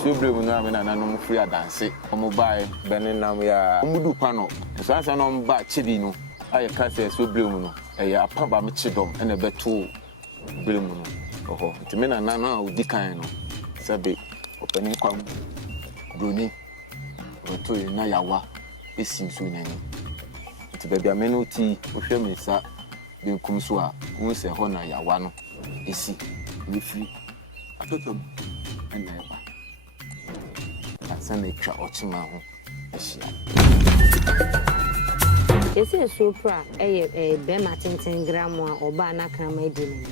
asuo Birim no amena nanom free adanse omo bae beninam ya omudu pano so ansa no mba chidi no aye ka se asuo Birim no eye apaba me chidom ene beto Birim no oho ntimena nanu a odi kan no sabe opani kwam broni beto na yawa esi so nani nti bebia me no ti ohwe me sa benkum so a won se ho na yawa no esi we free atotom ene ba asana twa ochima ho ahia ese sopra be ma tenten gram a oba na kan ma edi ni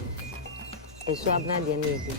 eso abna de na edi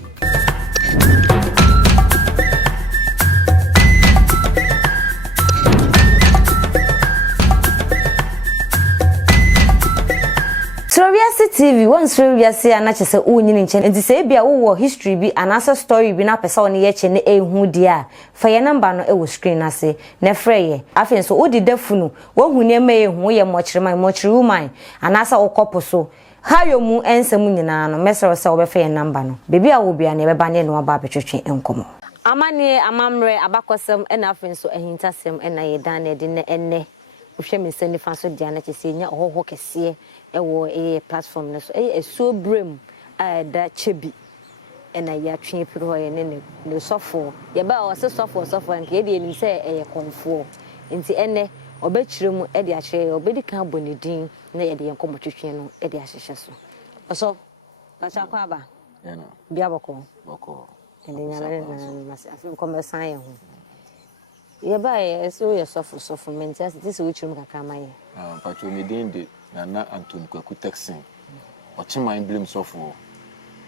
SuroWiase TV won SuroWiase anache se unyini nche enti se bia wo history bi anasa story bi na pesa woni ye che ne ehu dia fa ye number no e wo screen ase na freye afen so odi dafunu wo hu ne ma ehu ye mochiri woman anasa wo kopo so hayo mu ensem nyina no mesero se wo be fa ye number no bebi a wo bia ne be ba ne no aba betwetwe enkomo amane amamre abakosem ena afen so ehintasem ena ye dan na de ne enne uhwe me sani fa so dia na chese nya ohoho kese ewo platform na so Asuo Birim da chebi ena ya twen piro ye ne Sorfo ye ba o se Sorfo nke ye de enim se konfo nti ene obekire mu e de a kire obedi kan bonidin na ye de yenkomo twetwen no e de a hyehye so oso kacha kwa ba no bia boko ende nya na mas afi ko me san ye ho ye ba ye so ye Sorfo menti as this we chirum kakama ye patron din de na Anthony Kwaku Texan ochima Birim Sorfo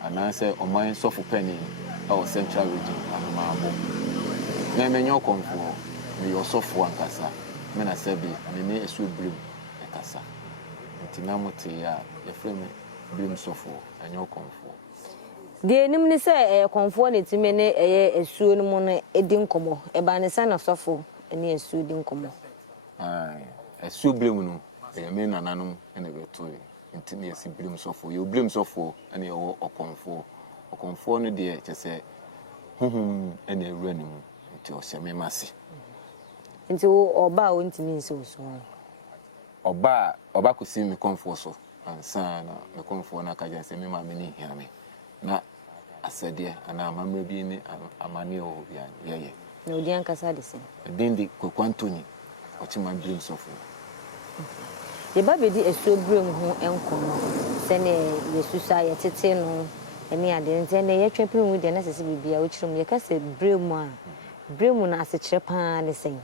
ana se oman Sorfo penny our central region amabo na menyo konfo me yo Sorfo ankasa me na se bi me ne Asuo Birim ekasa ntina mote ya ye frame Birim Sorfo enyo konfo de nim ni se konfo ne time ne Asuo no mo no edi nkomo e ba ne se na Sorfo ne Asuo di nkomo Asuo Birim no me nananom ene beto nti ne yesi Birim Sorfo yo Birim Sorfo ene yo okonfo no de chese huhum ene ewura ne mu nti o se me mase nti oba o ntimi nse oso oba ko si me konfo so ansa na me konfo na ka jense me ma me ni hiame na asede ana amamra bi ni amane o bia yeye na odi ankasa de se dindi Kwaku Anthony ochima Birim Sorfo ye ba bedi Asuo Birim ho enkono se ne yesusa ye tete no ene ade nte ne ye twepere mu de na sese bibia o kirim ye ka se Birim na asechire pa ne sen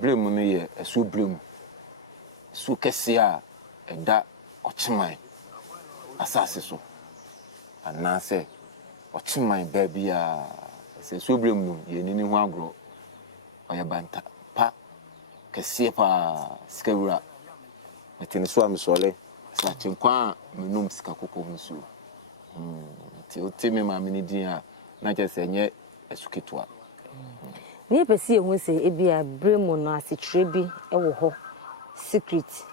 Birim no ye Asuo Birim su kese a eda ochima asase so ana se ochima ba bia se Asuo Birim no ye nini ho agro oye banta pa kese pa skawura etini so amsole sa chinkwa menum sika kokko nsu ti o temi ma meni din a na je se nye esuketwa ni pesi ehun se ebia Birim no asechire bi ewo ho secret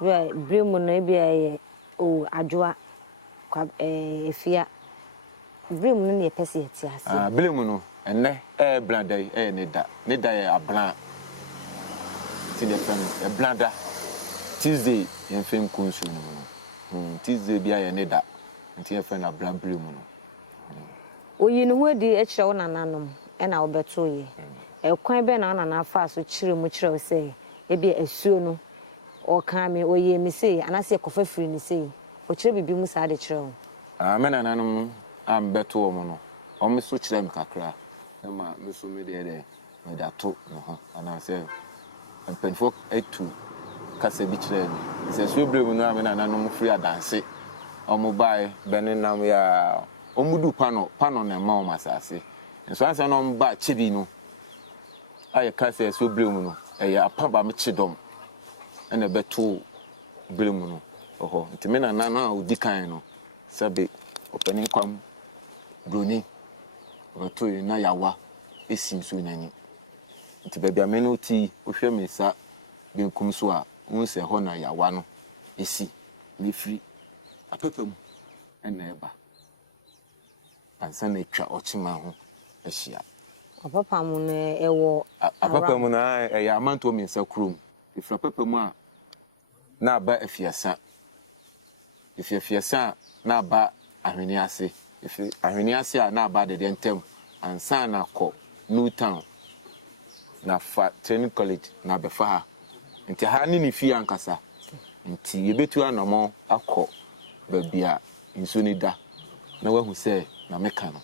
right Birim no ebia ye o adwoa kwa efia Birim no ne pesi eti ase Birim no enne blanda ne da ye ablan ti de fen blanda Tuesday yen fem kunsu no Tuesday bia ye ne da nti ye fen ablan Birim no oyi no ho di ekire wo nananom e na wo beto ye ekwan be na nana afa so kire mu kire se ebia Asuo no o kan me oyi mi se anase kofa firi ni se o kire bibi mu sa de kire wo me nananom am beto wo no o me so kire me kakra e ma me so me de me da to no ho anase mpenfo etu kase bi kire ni se Asuo Birim no am nananom free adanse omo bae beninam ya omudu pano na ma o masase nso ansa no mba chidi no aye ka se Asuo Birim no eye apaba me chidom ene beto Birim no oho nti me na na odi kan no sabe opani kwam broni beto na yawa esi so nani nti bebia me no ti ohwe me sa benkum so a won se ho na yawa no esi we free atotom ene ba ansa na twa ochima ho ahia Papa mu no ewo papa mu na ya amanto mi nsa krom ifra papa mu a na aba afiasa ifiasa na aba ahweni ase ahweni ase a na aba de ntem ansa na kɔ New Town na fa training college na befa ha nti ha ni fi ankasa nti yebetu anamo akɔ babia nso ni da na wahu sɛ na meka no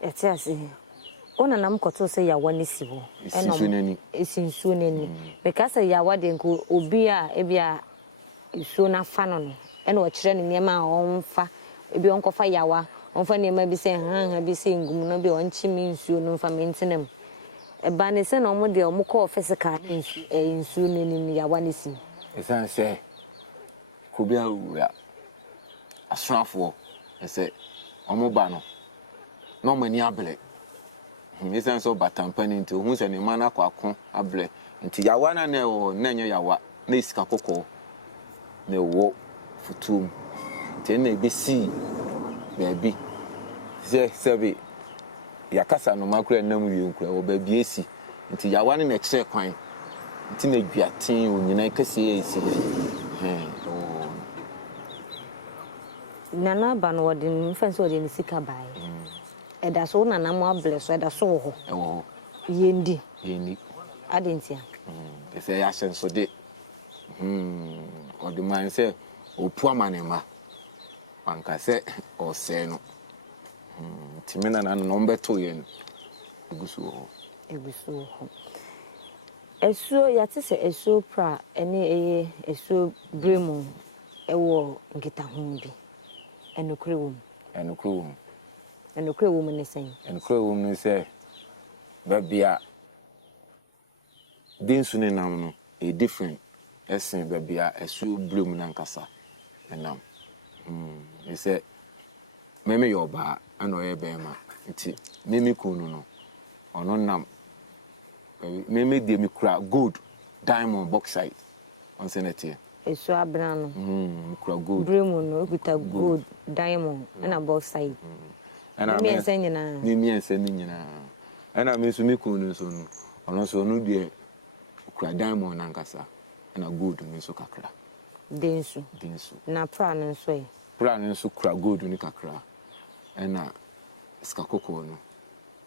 etiase ona nam koto se yawa ni si ho esinsuo nani because yawa de nko obi a ebia isuo na fa no ena o kire ne niam a onfa ebi onkofa yawa onfa niam bi se han bi se ngum no bi onchi mi nsuo no mfa mentenam eba ne se na omo de omo ko physical nsuo nani yawa ni si esan se ko bia ura asrafo ese omo ba no no mani abele esan so batampani nti hu se ne mana Kwaku abele nti yawa na na o na enye yawa na isika kokko na wo futum nti na ebesi baabi sebe yakasa no makura nam wie nkura wo baabi esi nti yawa ne na kire kwan nti na duaten onyina kase esi nana ba no wode mfanso wode ne sika bae eda so nana mo abele so eda so ho yendi adentia ese ya senso de ode man se opu amanema anka se o se no timena na no mbeto ye egusu ho Asuo yate se asuo pra ene eye asuo bremu ewo nkita ho bi enokre wom ne sen enokre wom ne se babia dinsu ne nam no e different esen babia asuo bremu na nkasa enam ese meme yoba ano ye bema nti meme kunu no ono nam meme de mi kura gold diamond bauxite on senete esu abra no kura gold bremu no okuta gold diamond na bauxite ana me ense nyina me ense nyina ana me so me kunu so no ono so no de kura diamond na nkasa na gold ni so kakra densu na pra no so e pra no so kura gold ni kakra na skakoko no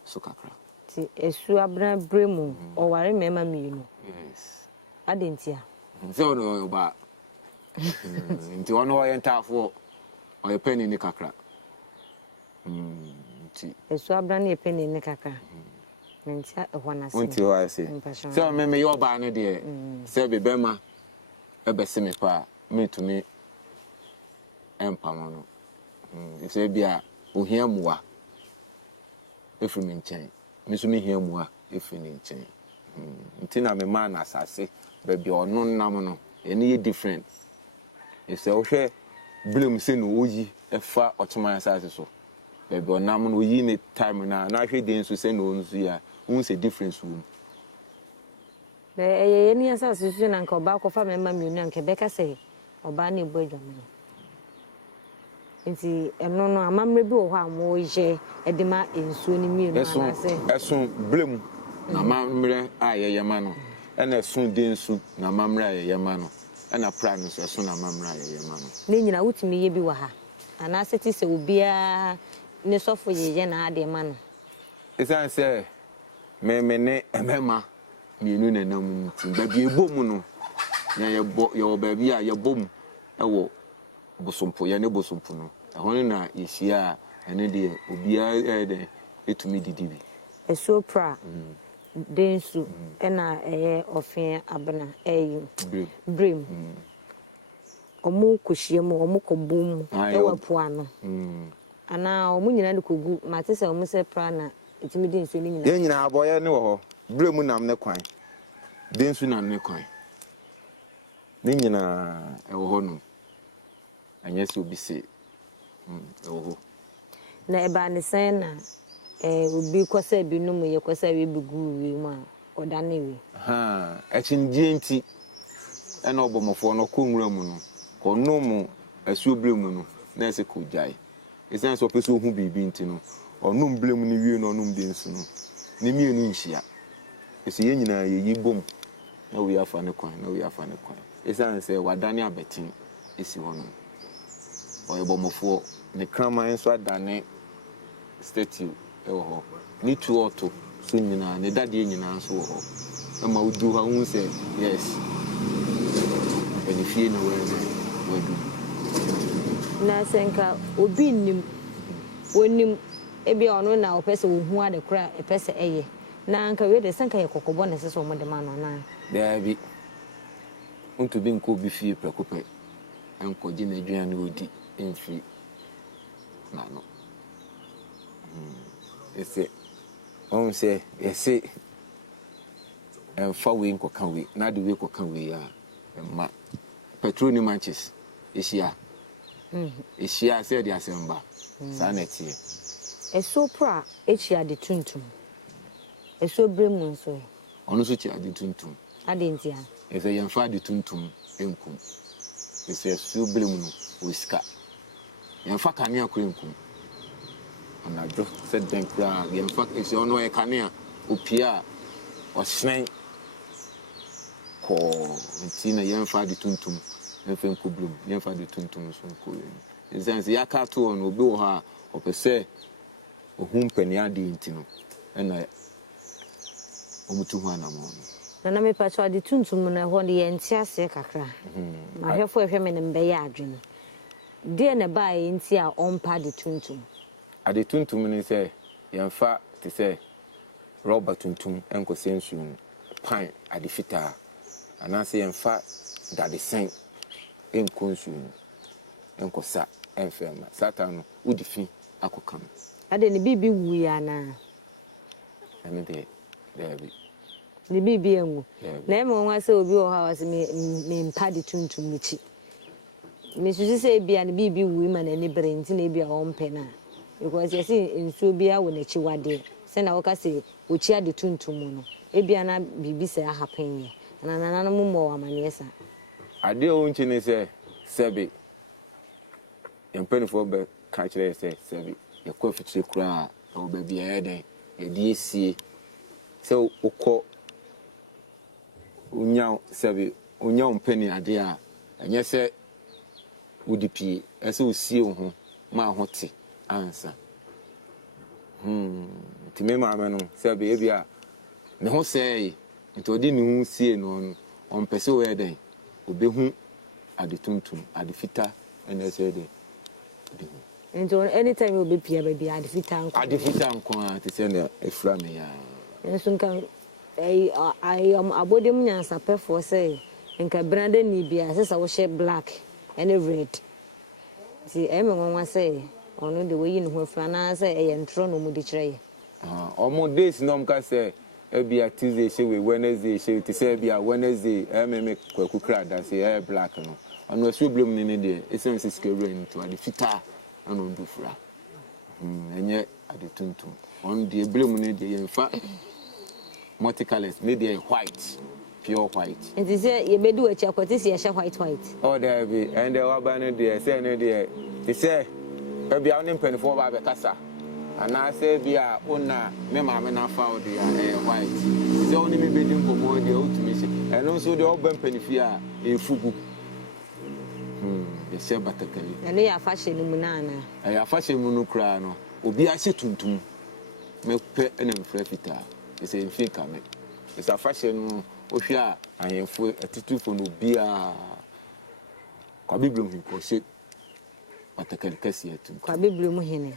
so kakra ti esu abra bremu o ware mema mienu yes adentia so no ba nti ono o yentafo o yepeni ni kakra nti esu abra ni yepeni ni kakra ntia ehwana se nti o ase so me yo ba no de se bebema ebeseme pa metumi empamo no se bia ohia muwa efumi nchen misumi hia muwa efuni nchen nti na me ma na asase baby ono nam no ene ye different ese o hwe blem se no oyi efa otoman asase so baby onam no oyi ne time na hwe den so se no onzu ya un se difference wo ye ni asase so na nka oba ko fa mema mienu nka beka se oba na ebu adwama nti eno no amamre bi wo ho amo je edema ensuo ni mienu anase esun blem na amamre ayeyema no ena esun densu na amamre ayeyema no ena plan so esun na amamre ayeyema no ne nyina wutumi ye bi wa ha anase ti se obia ne sofo yeye na ade ma no esan se me emema mienu na nam nti baby ebom no ya ye baby a ye bom ewo Bosomfour ya ne Bosomfour no ehon na yehia ene de obia de etumi didibi esuo pra densu ena ofin abna brim omu kohie mu omu kobom ewa puano ana omu nyina de kogu mate se omu se pra na etumi densu ni nyina ye nyina aboye ne wo ho brim nam ne kwan densu nam ne kwan ni nyina ewo ho no anya se obi se ewo na eba ne sen na obi kwasa bi no mu ye kwasa we bigu wi ma oda ne wi echindie nti ena obomofo no konwura mu no kono mu asuobre mu no na ese kojai esan so peso hu bibi nti no ɔnum blem ni wie no ɔnum de nsu no ne mienu nhia esi ye nyina ye yibom na we afa ne kwan esan sɛ wadane abetin esi hono ɔyɛ bɔmɔfo ne kraman so adane statue ɛwɔ hɔ ne tu ɔto so nyina ne dade nyina so wɔ hɔ ama udu ha hu sɛ yes benefie no wadu na senka obi nim wonim ebi ono na opese wo hu ade kra epese eye na anka we de senka ye kokobɔ ne sese mo de ma no na da bi unto bi nko bi fie prekope enko gi na aduane odi emfi na no ese on se ese fa we nko kan we na de we ko kan we ya ma petrol matches eshia eshia se de asemba sa na tie eso pra echia de tuntum eso bremu nso ono so chia de tuntum ade ntia ese yemfa de tuntum enkum ese so bremu no oska yemfa kanea kura enkum ana jo se den kura yemfa ese ono e kanea opia osnen ko ntina yemfa de tuntum yemfa enku bremu yemfa de tuntum so ko ese yaka to ono obi wo ha opese ohun pania de ntino na omutu ho anamo na me pacho ade tuntum na ho de yenti ase kakra ma hwefo ehwe me ne mbeye adwene de na ba yenti a ompa de tuntum ade tuntum ni se yemfa te se rubber tuntum enko sensu pan ade fita anase yemfa dade sen enko nsu enko sa enfema satano udifi akokam ade ne bibi wu ya na ene de bi ne bibi enwu na e mo nwa se obi o ha wase me mpa de tuntum michi me susu se bia ne bibi wu ma na ne brenti na bia o mpe na because yes nsuo bia wo na chi wade se na wo ka se ochi ade tuntum no e bia na bibi se happen ye na na mo mo amane esa ade o nchi ne se sebe yempenfo be ka kire se sebe yakɔ fitire kura o ba bia eden ye die sie se ukɔ unya sebe unya mpeni ade a enye se udipie ese usie ho ma ho te ansa time ma me no sebe e bia ne ho sei nti odi ne ho sie no on pese o eden obehu ade tuntum ade fita ene se de and anytime you be pia baby ade fita nko ate se na efra me ya enso nka I am abodem nyansa pefo say nka brande ni bia se sa wo she black and red see e me nwanwa say ono de we yi ne ho afra na say e ntro no mu di kire ye omo days no mka say e bia Tuesday she we Wednesday she te say bia Wednesday e me Kwaku kra da say e black no ono asu blem ni de e say skewre to ade fita ono ndu fra enye ade tuntum on de blem ni de yemfa multicolors me de white pure white and say ye bedu achi akwati se ye white oh there be and the waba no de say no de te say e bia oni mpanifo ba be kasa ana say bia ona me ma me na fa de white say oni me bedi nkomo de otumi se eno so de oba mpanifi a efugu ye batakali ene ya fashion mu na na ya fashion mu no kra no obi a se tuntum me pe ene mfra fita say mfika me isa fashion no ohwa ahemfo atitufo no bia kwa biblim ko se batakali kasi atu kwa biblim hene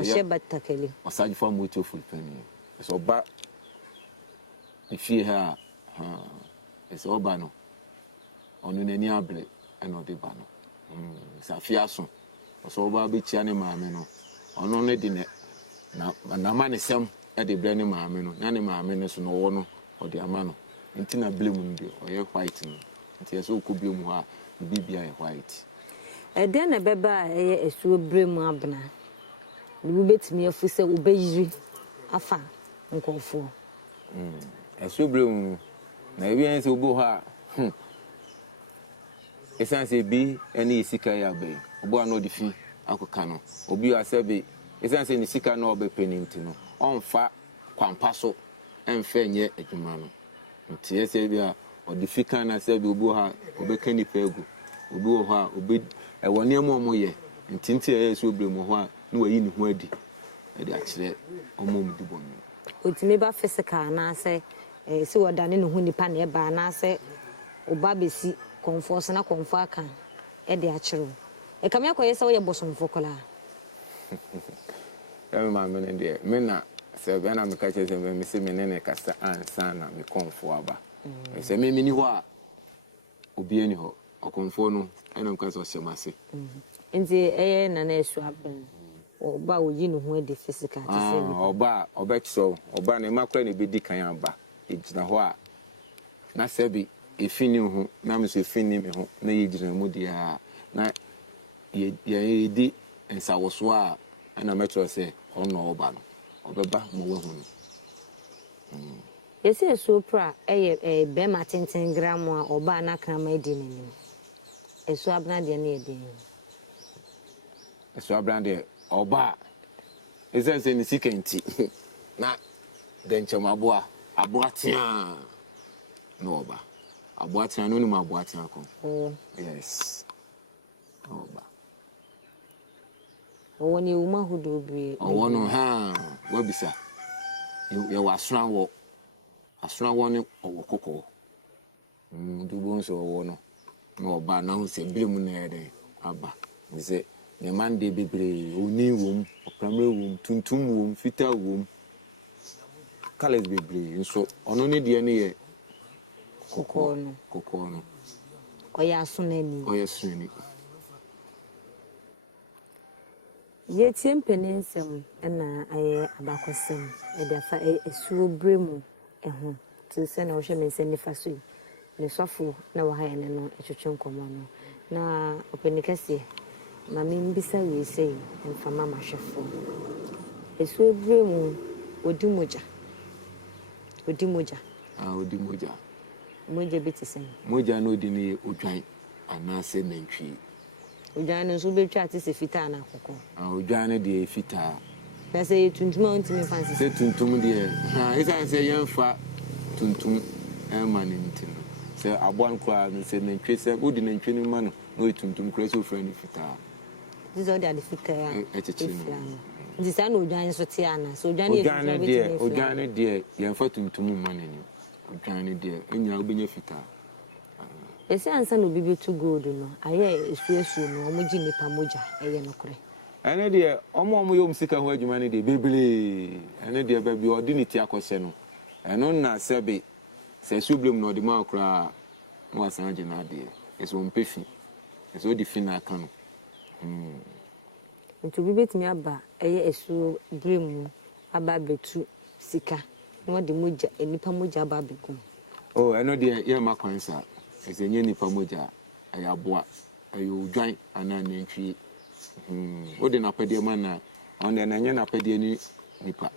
o se batakali osaji fa mo to full penny so ba ifie ha eso oba no onu nani able eno de ba no safia so so oba be chia ne maame no onu ne de ne na ma ne sem e de bre ne maame no na ne maame ne so no wo no o de ama no nti na blame no de o ye white no nti eso ko bi mu ha bibia ye white e de na beba e esuo bremu abna ni bu betimi afu se obeyiri afa nkofo esuo bremu na ebi en se obo ha esan se bi eni isika ya be obo ano di fi akoka no obi asebe Esan say ni sika na obepeni ntino onfa kwampa so emfa nye adwuma no nti ese bia odifika na se bi obu ha obeka nipa egu obi wo ha obi ewone mo ye ntinti Yesu obre mo ho a na wayi ni ho adi ade akire omom di bonu otime ba physical na se se wodane ne ho nipa na eba na se oba besi konfo na konfo aka ede akire e kam yakoye se wo ye Bosomfour kola ma me ne me na se be na me ka che se me se me ne kasa ansa na me konfo aba se me ni ho a obi ani ho okonfo no ena nka so hyemase nti na esu aben oba oyi no ho ade physical to say oba kiso oba na makra na be di kan aba ejina ho a na se bi efini ho na me so efini me ho na yejina mu dia na ye di ensawoso a ana metro say ono oba no obeba mo wahu no yesi so pra be ma tenten gram a oba na krama di nanim esu abna de na edi esu abna de oba esense ni sikenti na dencham aboa tia no oba aboa tia no ni ma aboa tia ko yes oba woni uma hudu bi wono ha wabisa ye wasran wo ni owo kokko dubo nso wo no oba na hu se Birim na ede aba ni se ne mande bebre oni wom opramre wom tuntum wom fita wom colors bebre nso ono ne de ne ye kokko no oya sunani ye tiempene nsem na aye abakosem e da fa esuo bremu ho to se na wo hwe me nsem nifa so yi ne Sorfo na wa ha ne no etwetwe nkomo no na openikase na me mbisa we sei mfama mahwefo esuo bremu odi moja moja betisen moja no di ne odwan anase nantwi odwan no so betwa ate se fita na akoko odwan ne de fita na se tuntum ontimi fancy se tuntum de isa se yemfa tuntum mane ntino se aboan kwa se nantwi se odi nantwi ni ma no no tuntum kra so fra ni fita this all the fita ya ndi sa no odwan so te ana so odwan ne de yemfa tuntum mane ni odwan ne de enya obenya fita ese ansa no bibi to gold no aye esuesu no omoji nipa moja eye no kore ene de omo yom sika ho adwuma ne de bebele ene de ba bi ordinity akose no eno na sebe se sublem no de ma akra no asan je na de eso mpefi eso di fina aka no nto bibi timi aba eye esu bremu aba betu sika no de moja nipa moja aba bekum eno de ye makwansa ezenye nipa moja ayaboa ayo dwan ana nantwi odi na pede ma na onde na nya na pede ni nipa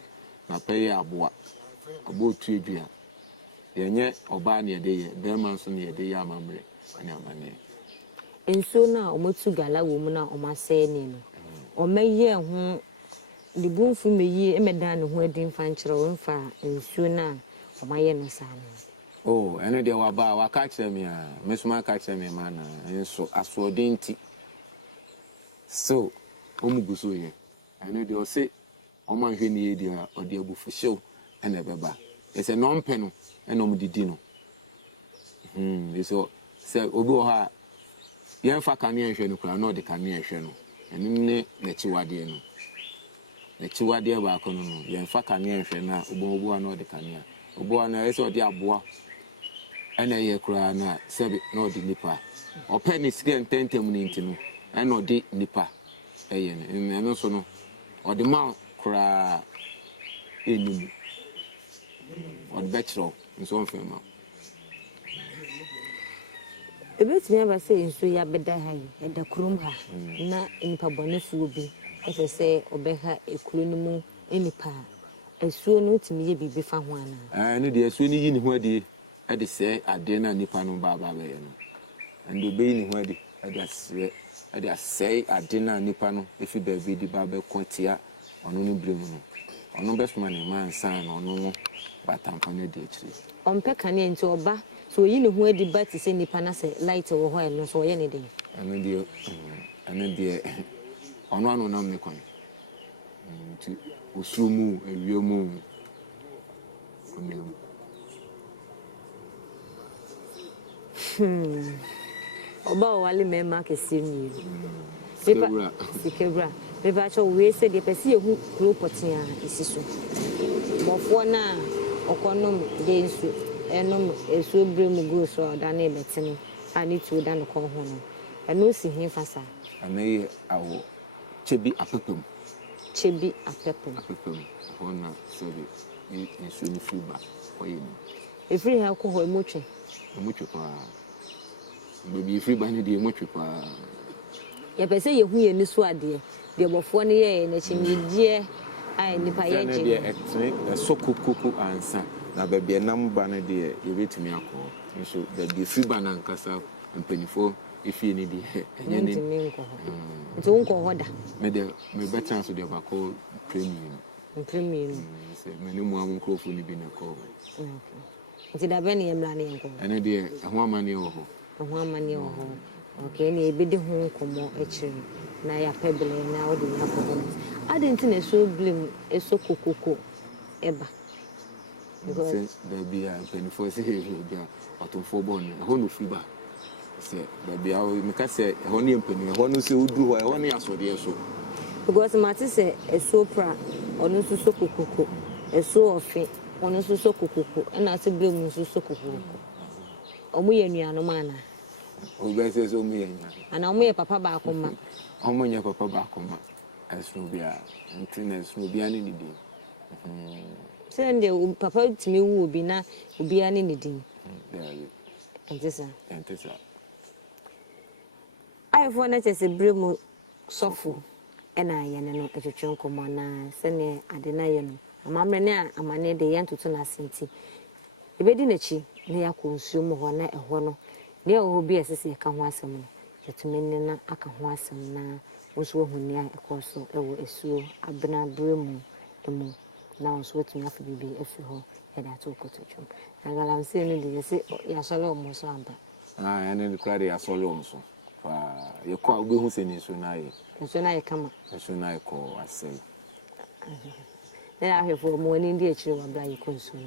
na peye aboa otu edua yenye oba na yede ye be ma nso na yede ya amamre ani amane enso na omotu gala wo mu na omase ni no omeye ho libunfu meyi emedan ne ho adin fa nkyere wo mfa enso na omaye no sa no ene de waba waka kire me a mesuma ka kire me ma na enso asodenti so omuguso ye ene de o se omanhwe ni ye dia ode abufu hyew ene beba ese no mpe no ene omdidi no eso se obi o ha yemfa kane ehwe no kura no de kane ehwe no ene ne nechiwade no nechiwade ba ko no yemfa kane ehwe na obo no de kane obo na eso ode aboa ene ye kura na sebe no de nipa openi skin tentem ni ntino ene ode nipa eye ne ene so no ode ma kura enum ode bachelor nso mfema ebetimi aba se enso ya beda ha yi eda kurum ha na nipa bonefu obi efese obeha ekuru no mu enipa esuo no timi ye bibi fa ho ana ne de esuo ni yi ni ho ade ade se ade na nipa no ba be ye no ande be ni ho ade ade asre ade asei ade na nipa no efi ba bi di ba be kontia ɔno no Birim no ɔno best man man san ɔno batampa na di akiri ɔmpɛ kane nti ɔba so yi ne ho adi ba te sɛ nipa na sɛ light wɔ hɔ no so ɔyɛ ne den ɛno deɛ ɔno ano nam ne kwan nti osuro mu awie mu ɔnam Oba wale mema kesi ni. Sikebra. Beba cho we se de pesi ehu kro potia isiso. Mofo na okonom de nsu enom esu brem go so da na ebetene ani tu da no kon ho no. Eno si hin fasa. Anaye awo chebi apepem. Chebi apepem. Apepem. Hona sebe nsu ni friba koye ni. Efri ha ko ho emotwe. Emotwe pa. Baby free bani de emotwe pa. Ya pese ye hu ye ni so ade. De bofo ne ye na chimidie ai nipa ye je. De etre sokukuku ansa. Na baby enam ba ne de ye betumi akọ. Nso baby free bana nkasa mpanifo efie ni de enye ni. Nti wonko hoda. Me better so de ba call premium. Premium. Se me ni mu amkrofo ni bi na call. Nti da be ne yemra ne enko. Ene de ho amane wo ho. Ho amane wo ho. Okay, na ebedi ho komo ekire na ya pebele na odi na komo. Adenti na so blim eso kokoko eba. Because baby mpanifo se he bia otomfo bon ho no friba. Se baby awo me ka se ho ne mpani ho no se uduru ho ne asode so. Because mati se eso pra ono so kokoko eso ofe ono so kokoko na se blim so kokoko. Omo ye nuano mana. Obe se so me nya. Ana omo ye papa ba akoma. Omo nya papa ba akoma. Eso bia internet no bia ne didi. Sende papa timi wu obi na obi ani ne din. Entesa. Ai fo na chese bremu Sorfo ena ye ne no etwetwe nkomo na se ne ade na ye no. Amamre ne amane de ye ntoto na senti. Ebedi na chi ne yakonsuo mo ho na eho no. Ne obi esese ka ho asem no. Etumi na aka ho asem na woso ohuni a ekoso ewo Asuo abena bremu emu. Na onso etumi afi bibi afi ho e da to kototwom. Na galam se no de se ya solo mo so amba. Ene kra de ya solo mo so. Fa ye ko obehu se ni so na ye. So na ye kama. So na ye ko asem. Na ahwefo mo ni ndi akire wa bra ye konso.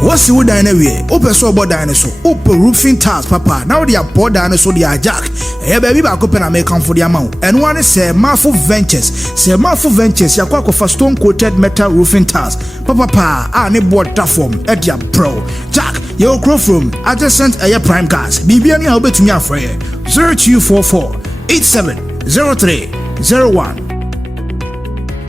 What's you dine away? Open so board dinosaur, open roofing tiles, papa. Now they are board dinosaur, they are jack. Hey, baby, back open and make come for the amount. And one is say Marfo Ventures. Say Marfo Ventures, ya Kwaku for stone coated metal roofing tiles. Papa, I need board platform at your pro. Jack, your crow from adjacent a prime cars. BB, I'll bet me a free 0244 870301.